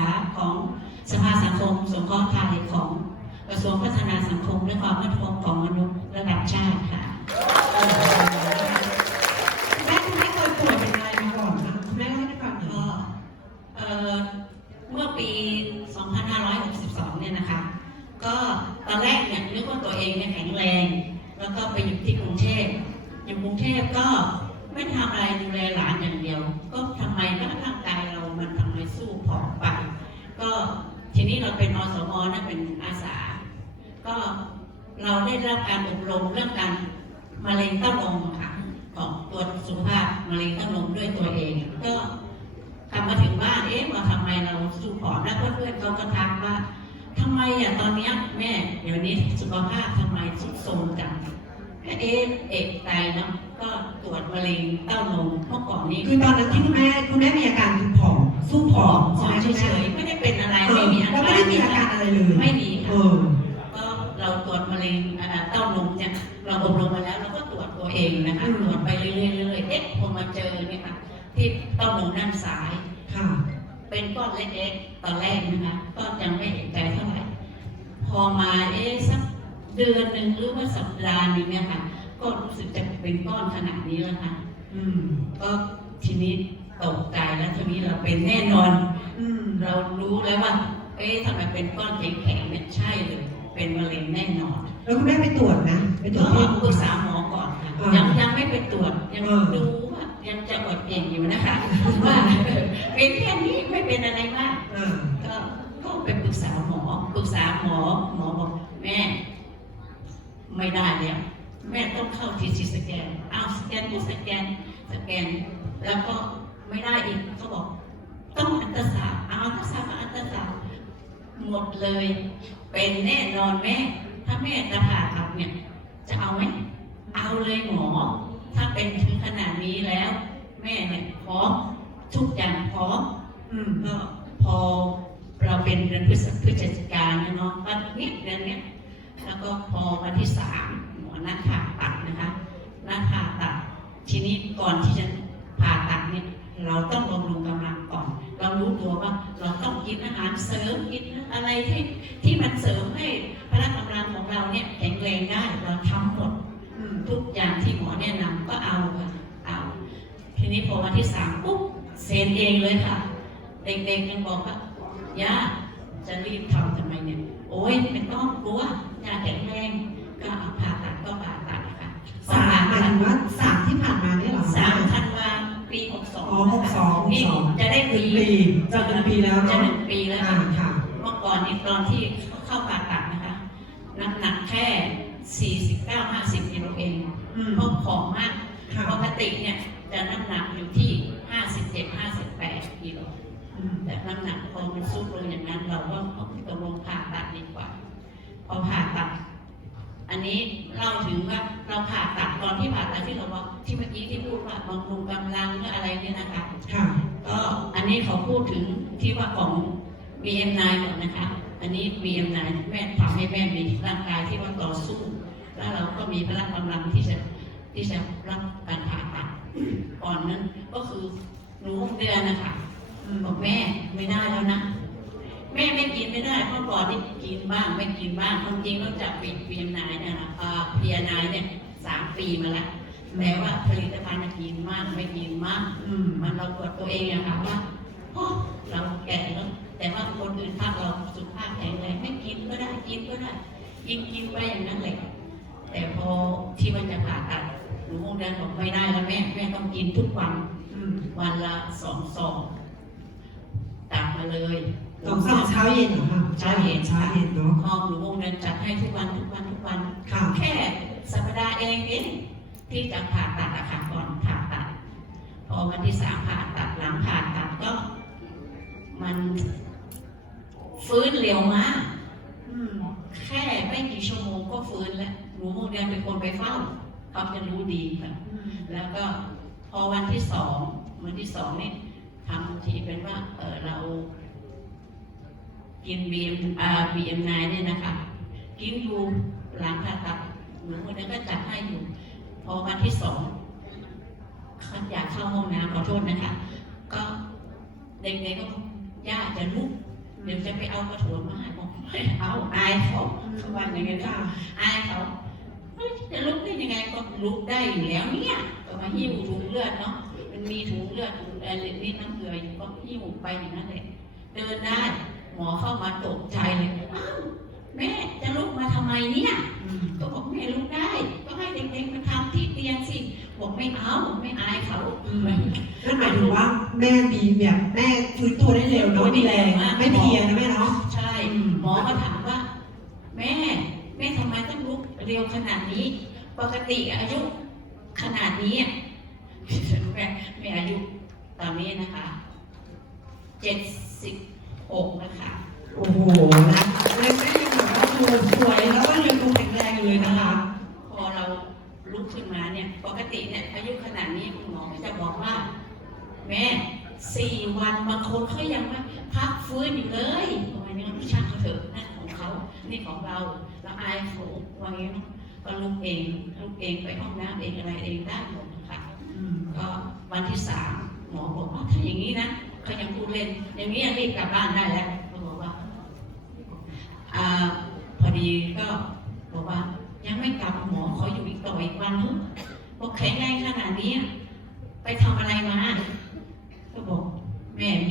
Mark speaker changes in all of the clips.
Speaker 1: าของสภาสังคมสงเคราะห์ไทยของกระทรวงพัฒนาสังคมและความมั่นคงของมนุษย์ระดับชาติค่ะ
Speaker 2: แม่คุณแม่เคยป่วยเป็นอะไรมาก่อนคะคุณแม่เล่าให้ฟังหน่
Speaker 1: ก็
Speaker 2: อย
Speaker 1: เอ่อเมื่อปี 2562 เนี่ยนะคะ ก็ตอนแรกเนี่ยนึกว่าตัวเองเนี่ยแข็งแรง แล้วก็ไปอยู่ที่กรุงเทพอยู่กรุงเทพก็ไม่ทำอะไรดูแลหลานอย่างเดียว ก็ ก็ทีนี้เราเป็นอสมนะเป็นอาสา ก็เราได้รับการอบรมเรื่องการมะเร็งเต้านมค่ะของตัวสุขภาพมะเร็งเต้านมด้วยตัวเองก็กลับมาถึงบ้านเอ๊ะว่าทำไมเราสู้ผอมแล้วเพื่อนๆเขาก็ทักว่าทำไมอะตอนเนี้ยแม่ เดี๋ยวนี้สุขภาพทำไมสุดโทรมจังเอ๊ะเอกใจเนาะก็ตรวจมะเร็งเต้านมเมื่อก่อนนี้
Speaker 2: คือตอนนั้นที่คุณแม่คุณแม่มีอาการคือผอม สู้ผอม
Speaker 1: ผ
Speaker 2: ใช่
Speaker 1: อ
Speaker 2: ไหม
Speaker 1: ม
Speaker 2: คุณ
Speaker 1: เฉ
Speaker 2: แม่
Speaker 1: ยๆไม่ได้เป็นอะไร
Speaker 2: เอ
Speaker 1: ไม่
Speaker 2: อ
Speaker 1: มีอา
Speaker 2: แล้ว
Speaker 1: การ
Speaker 2: ไม่ได้มีอาการอะไรเลย
Speaker 1: ไม่มี
Speaker 2: เอ
Speaker 1: ค่ะ
Speaker 2: อ
Speaker 1: ก็เราตรวจมะเร็งอ่าเต้านมเนี่ยเราอบรมมาแล้วเราก็ตรวจตัวเองนะคะ
Speaker 2: อืม
Speaker 1: ตรวจไปเรื่อยๆเรื่อยๆเอ๊ะพอมาเจอเนี่ยค่ะที่เต้านมด้านซ้าย
Speaker 2: ค่ะ
Speaker 1: เป็นก้อนเล็กๆตอนแรกนะคะ ก็ยังไม่เห็นใจเท่าไหร่ พอมาเอ๊ะสักเดือนหนึ่งหรือว่าสัปดาห์หนึงเนี่ยค่ะ ก็รู้สึกจะเป็นก้อนขนาดนี้แล้วค่ะ
Speaker 2: อืม
Speaker 1: ก็ทีนี้ ตกใจแล้วทีนี้เราเป็นแน่นอน
Speaker 2: อืม
Speaker 1: เรารู้แล้วว่า เอ๊ะทำไมเป็นก้อนแข็งๆเนี่ยใช่เลย เป็นมะเร็งแน่นอน
Speaker 2: แล้วคุณแม่ไปตรวจนะไปตร
Speaker 1: ก็
Speaker 2: วจที่
Speaker 1: ปรึกษาหมอก่อนค่ะ
Speaker 2: อ่ายั
Speaker 1: ยังยังไม่ไปตรวจยัง
Speaker 2: อ่า
Speaker 1: ดูว่ายังจะอดเก่งอยู่นะคะว่าเออเป็นแค่นี้ไม่เป็นอะไรมาก
Speaker 2: อ่า
Speaker 1: ก็ก็ไปปรึกษาหมอปรึกษาหมอหมอบอกแม่ ไม่ได้แล้วแม่ต้องเข้าทีซีสแกนเอาสแกนก็สแกนสแกน แล้วก็ หมดเลย เป็นแน่นอนแม่ ถ้าแม่จะผ่าตัดเนี่ย จะเอาไหมเอาเลยหมอ ถ้าเป็นถึงขนาดนี้แล้ว แม่เนี่ยพร้อมทุกอย่างพร้อม
Speaker 2: อืม
Speaker 1: ก็พอเราเป็นเดือนพฤศพฤจิกาเนาะก็นิดเดือนเนี้ยแล้วก็พอวันที่สามหมอนัดผ่าตัดนะคะนัดผ่าตัด ทีนี้ก่อนที่จะผ่าตัดเนี่ยเราต้องบำรุงก่อน รารู้ตัวว่าเราต้องกินอาหารเสริมกินอะไรที่ที่มันเสริมให้พละกำลังของเราเนี่ยแข็งแรงได้เราทำหมด
Speaker 2: อืม
Speaker 1: ทุกอย่างที่หมอแนะนำก็เอาค่ะเอาทีนี้พอวันที่สามปุ๊บเซ็นเองเลยค่ะ เด็กๆยังบอกว่าย่าจะรีบทำทำไมเนี่ย โอ้ยไม่ต้องกลัวย่าแข็งแรงก็เอาผ่าตัดก็ผ่าตัดนะคะ
Speaker 2: สามหมายถึงว่าสามที่ผ่านมาเนี่ยเหรอ
Speaker 1: สามธันวาปีหกสอง
Speaker 2: อ๋อหกสองหก
Speaker 1: นี่
Speaker 2: สอง
Speaker 1: จะได้
Speaker 2: หนึ่
Speaker 1: ปี
Speaker 2: งปีจะเป็นปีแล้ว
Speaker 1: จะ
Speaker 2: เนาะ
Speaker 1: หนึ่งปีแล้ว
Speaker 2: อ่า
Speaker 1: ค่ะ
Speaker 2: ค่ะ
Speaker 1: เมื่อก่อนนี่ตอนที่เข้าผ่าตัดนะคะน้ำหนักแค่49 50กิโลเอง
Speaker 2: อืม
Speaker 1: เพราะผอมมาก
Speaker 2: ค่ะ
Speaker 1: ปกติเนี่ยจะน้ำหนักอยู่ที่57 58กิโล
Speaker 2: อืม
Speaker 1: แต่น้ำหนักพอมันซุดลงอย่างนั้น เราก็ตกลงผ่าตัดดีกว่า พอผ่าตัด อันนี้เล่าถึงว่าเราผ่าตัดตอนที่ผ่าตัดที่เราว่าที่เมื่อกี้ที่พูดว่าบำรุงกำลังหรืออะไรเนี่ยนะคะ
Speaker 2: ค่ะ
Speaker 1: ก็อันนี้เขาพูดถึงที่ว่าของ BM9 ก่อนนะคะ อันนี้ BM9 แม่ทำให้แม่มีร่างกายที่ว่าต่อสู้ แล้วเราก็มีพละกำลังที่จะที่จะรับการผ่าตัดก่อนนั้นก็คือหนูหกเดือนนะคะบอกแม่ไม่ได้แล้วนะ แม่ไม่กินไม่ได้เพราะก่อนที่กินบ้างไม่กินบ้างความจริงต้องจับปิดเพียนายเนี่ยนะอ่าเพียนายเนี่ยสามปีมาแล้วแต่ว่าผลิตภัณฑ์กินมากไม่กินมาก
Speaker 2: ม
Speaker 1: มันเรากดตัวเองอะค่ะว่า เราแก่แล้วแต่ว่าคนอื่นถ้าเราสุขภาพแข็งแรงไม่กินก็ได้กินก็ได้กินกินไปอย่างนั้นแหละแต่พอที่มันจะผ่าตัดหนูโมงเดินบอกไม่ได้แล้วแม่แม่ต้องกินทุกวัน
Speaker 2: อืม
Speaker 1: วันละสองซองตักมาเลย
Speaker 2: สองสองเช้าเย็นเหรอคะ
Speaker 1: เช้าเย็น
Speaker 2: เช้าเย็นเนาะ
Speaker 1: พอหนูโมงเดินจัดให้ทุกวันทุกวันทุกวัน
Speaker 2: ค่ะ
Speaker 1: แค่สัปดาห์เองเองที่จะผ่าตัดอะค่ะก่อนผ่าตัด พอวันที่สามผ่าตัดหลังผ่าตัดก็ มันฟื้นเร็วมากแค่ไม่กี่ชั่วโมงก็ฟื้นแล้วหนูโมเดินเป็นคนไปเฝ้าเขาจะรู้ดีค่ะแล้วก็พอวันที่สองวันที่สองนี่ทำทีเป็นว่า เออเรากินบีมอาบีเอ็มนเนี่ยนะคะกินอยู่หลังผ่าตัดหนูคนนั้นก็จัดให้อยู่ พอวันที่สองขาอยากเข้าห้องน้ำขอโทษนะคะ ก็เด็กๆก็ ย่าจะลุกเดี๋ยวจะไปเอากระโถนมาให้บอกไม่เอาอายเขาทุกวันอย่างเงี้ยนะ
Speaker 2: ค่ะ
Speaker 1: อายเขาเฮ้ยจะลุกได้ยังไงก็ลุกได้อยู่แล้วเนี่ยก็มาหิ้วถุงเลือดเนาะมันมีถุงเลือดถุงอะไรนิดน้ำเกลืออยู่ก็หิ้วไปอย่างนั้นเลยเดินได้หมอเข้ามาตกใจเลยอ้าว แม่จะลุกมาทำไมเนี่ย
Speaker 2: อืม
Speaker 1: ก็บอกแม่ลุกได้ ก็ให้เด็กๆมาทำที่เตียงสิบอกไม่เอาไม่อายเขา
Speaker 2: อืมนั่นหมายถึงว่าแม่มีแบบแม่ฟื้นตัวได้เร็วเนาะมีแรงไม่เพลียนะแม่เนาะ
Speaker 1: ใช่
Speaker 2: อืม
Speaker 1: หมอก็ถามว่า แม่แม่ทำไมต้องลุกเร็วขนาดนี้ ปกติอายุขนาดนี้อะแม่แม่อายุตอนนี้นะคะเจ็ดสิบหกนะคะ
Speaker 2: โอ้โหนะเลยแม่ยังแบบว่าดูสวยแล้วก็ยังดูแข็งแรงอยู่เลยนะคะ
Speaker 1: พอเราลุกขึ้นมาเนี่ย ปกติเนี่ยอายุขนาดนี้คุณหมอก็จะบอกว่า แม่สี่ วันบางคนเขายังไม่พักฟื้นอยู่เลยประมาณนี้ไม่ช่างเขาเถอะนั่นของเขานี่ของเราเราอายเขาว่างี้เนอะก็ลุกเองลุกเองไปห้องน้ำเองอะไรเองได้หมดนะคะก็วันที่สามหมอบอกว่าถ้าอย่างนี้นะเขายังพูดเล่น อย่างนี้ยังรีบกลับบ้านได้แล้วเขาบอกว่าพอดีก็บอกว่ายังไม่กลับหมอขออยู่อีกต่ออีกวันนึงบอกแข็งแรงขนาดนี้ไปทำอะไรมา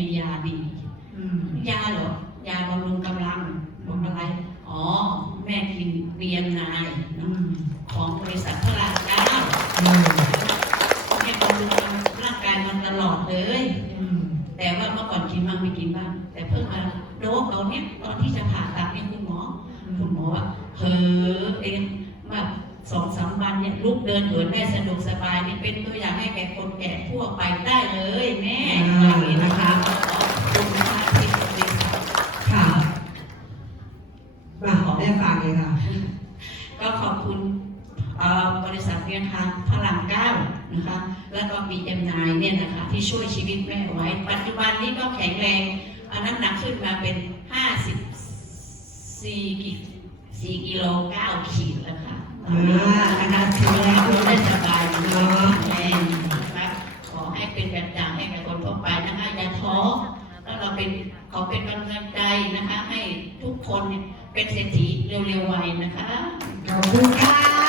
Speaker 1: ม่มียาดี
Speaker 2: อืม
Speaker 1: ยาเหรอยาบำรุงกำลังบอกอะไร อ๋อ แม่กินเบียนนาย
Speaker 2: อืม
Speaker 1: ของบริษัทพระรามเก้า
Speaker 2: อืม
Speaker 1: แม่บำรุงร่างกายมันตลอดเลย
Speaker 2: อืม
Speaker 1: แต่ว่าเมื่อก่อนกินบ้างไม่กินบ้าง แต่เพิ่งมาโดบเอาเนี่ยตอนที่จะผ่าตัดเนี่ยคุณหมอ คุณหมอว่าเฮ้อเองมา สองสามวันเนี่ยลุกเดินเหินได้สะดวกสบายเนี่ยเป็นตัวอย่างให้แก่คนแก่ทั่วไปได้เลยแม่
Speaker 2: อ่า
Speaker 1: ว่าอย่างนี้
Speaker 2: นะ
Speaker 1: นะคะคะขอบคุณนะคะที่บริษัท
Speaker 2: ค่ะมาขอแม่ฟังเลยค่ะ
Speaker 1: ก็ขอบคุณเอ่อบริษัทเวียนทางพระรามเก้านะคะ แล้วก็บีเอ็มนเนี่ยนะคะที่ช่วยชีวิตแม่ไว้ ปัจจุบันนี้ก็แข็งแรงเอาน้ำหนักขึ้นมาเป็น 54กิ4กิโล9ขีดแล้วค่ะ
Speaker 2: อานะคะถืแล้วถือ
Speaker 1: ได้สบายเนาะแม่นะคะขอให้เป็นแบบอย่างให้กับคนทั่วไปนะคะอย่าท้อแล้เราเป็นขอเป็นกำลังใจนะคะ ให้ทุกคนเป็นเศรษฐีเร็วๆไวนะคะ
Speaker 2: ขอบคุณค่ะ